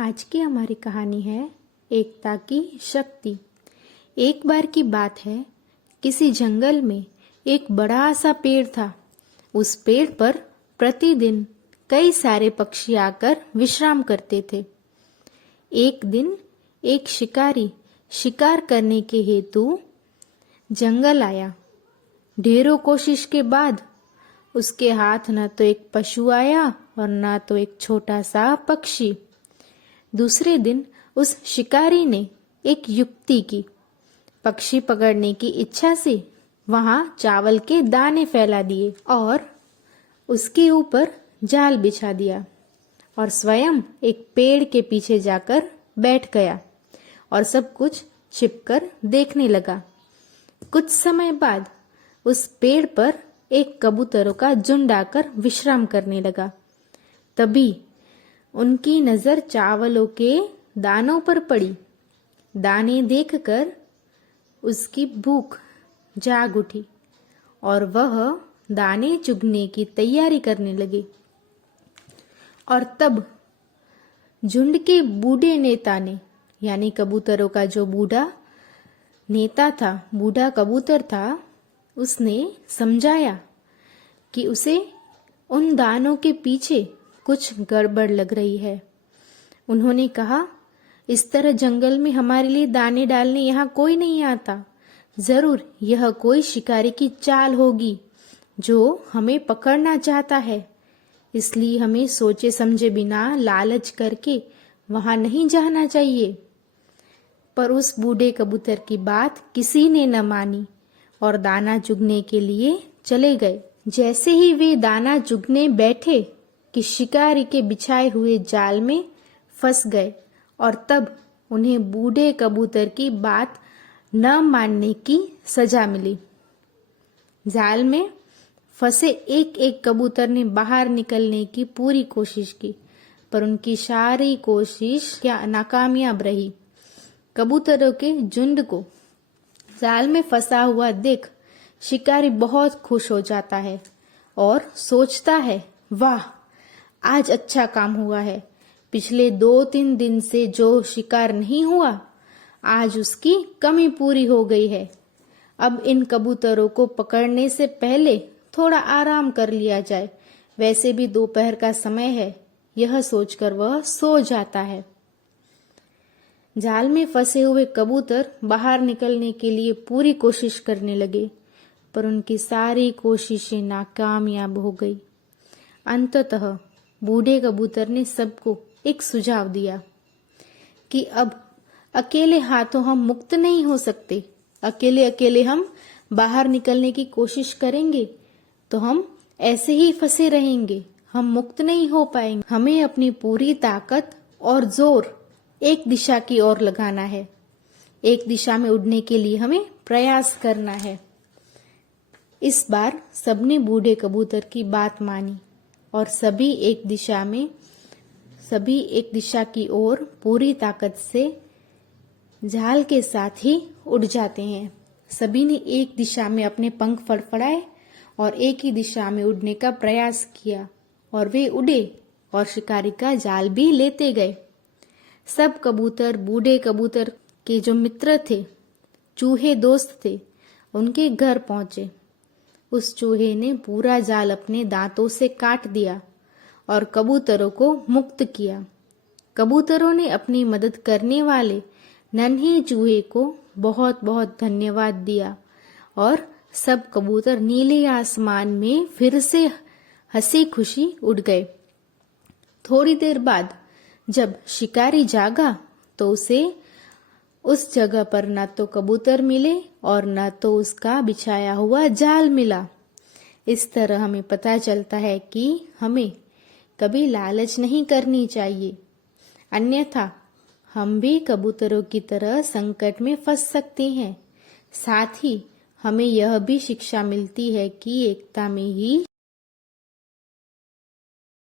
आज की हमारी कहानी है एकता की शक्ति। एक बार की बात है, किसी जंगल में एक बड़ा सा पेड़ था। उस पेड़ पर प्रतिदिन कई सारे पक्षी आकर विश्राम करते थे। एक दिन एक शिकारी शिकार करने के हेतु जंगल आया। ढेरों कोशिश के बाद उसके हाथ न तो एक पशु आया और न तो एक छोटा सा पक्षी। दूसरे दिन उस शिकारी ने एक युक्ति की। पक्षी पकड़ने की इच्छा से वहां चावल के दाने फैला दिए और उसके ऊपर जाल बिछा दिया और स्वयं एक पेड़ के पीछे जाकर बैठ गया और सब कुछ छिपकर देखने लगा। कुछ समय बाद उस पेड़ पर एक कबूतरों का झुंड आकर विश्राम करने लगा। तभी उनकी नजर चावलों के दानों पर पड़ी। दाने देखकर उसकी भूख जाग उठी और वह दाने चुगने की तैयारी करने लगे। और तब झुंड के बूढ़े नेता ने, यानी कबूतरों का जो बूढ़ा नेता था, बूढ़ा कबूतर था, उसने समझाया कि उसे उन दानों के पीछे कुछ गड़बड़ लग रही है। उन्होंने कहा, इस तरह जंगल में हमारे लिए दाने डालने यहाँ कोई नहीं आता। जरूर यह कोई शिकारी की चाल होगी जो हमें पकड़ना चाहता है। इसलिए हमें सोचे समझे बिना लालच करके वहां नहीं जाना चाहिए। पर उस बूढ़े कबूतर की बात किसी ने न मानी और दाना चुगने के लिए चले गए। जैसे ही वे दाना चुगने बैठे कि शिकारी के बिछाए हुए जाल में फंस गए और तब उन्हें बूढ़े कबूतर की बात न मानने की सजा मिली। जाल में फंसे एक एक कबूतर ने बाहर निकलने की पूरी कोशिश की, पर उनकी सारी कोशिश क्या नाकामयाब रही। कबूतरों के झुंड को जाल में फंसा हुआ देख शिकारी बहुत खुश हो जाता है और सोचता है, वाह, आज अच्छा काम हुआ है। पिछले 2-3 दिन से जो शिकार नहीं हुआ, आज उसकी कमी पूरी हो गई है। अब इन कबूतरों को पकड़ने से पहले थोड़ा आराम कर लिया जाए। वैसे भी दोपहर का समय है। यह सोचकर वह सो जाता है। जाल में फंसे हुए कबूतर बाहर निकलने के लिए पूरी कोशिश करने लगे, पर उनकी सारी कोशिशें नाकामयाब हो गई। अंततः बूढ़े कबूतर ने सबको एक सुझाव दिया कि अब अकेले हाथों हम मुक्त नहीं हो सकते। अकेले अकेले हम बाहर निकलने की कोशिश करेंगे तो हम ऐसे ही फंसे रहेंगे, हम मुक्त नहीं हो पाएंगे। हमें अपनी पूरी ताकत और जोर एक दिशा की ओर लगाना है। एक दिशा में उड़ने के लिए हमें प्रयास करना है। इस बार सबने बूढ़े कबूतर की बात मानी और सभी एक दिशा की ओर पूरी ताकत से जाल के साथ ही उड़ जाते हैं। सभी ने एक दिशा में अपने पंख फड़फड़ाए और एक ही दिशा में उड़ने का प्रयास किया और वे उड़े और शिकारी का जाल भी लेते गए। सब कबूतर बूढ़े कबूतर के जो मित्र थे, चूहे दोस्त थे, उनके घर पहुंचे। उस चूहे ने पूरा जाल अपने दांतों से काट दिया और कबूतरों को मुक्त किया। कबूतरों ने अपनी मदद करने वाले नन्हे चूहे को बहुत बहुत धन्यवाद दिया और सब कबूतर नीले आसमान में फिर से हंसी खुशी उड़ गए। थोड़ी देर बाद जब शिकारी जागा तो उसे उस जगह पर न तो कबूतर मिले और न तो उसका बिछाया हुआ जाल मिला। इस तरह हमें पता चलता है कि हमें कभी लालच नहीं करनी चाहिए, अन्यथा हम भी कबूतरों की तरह संकट में फंस सकते हैं। साथ ही हमें यह भी शिक्षा मिलती है कि एकता में ही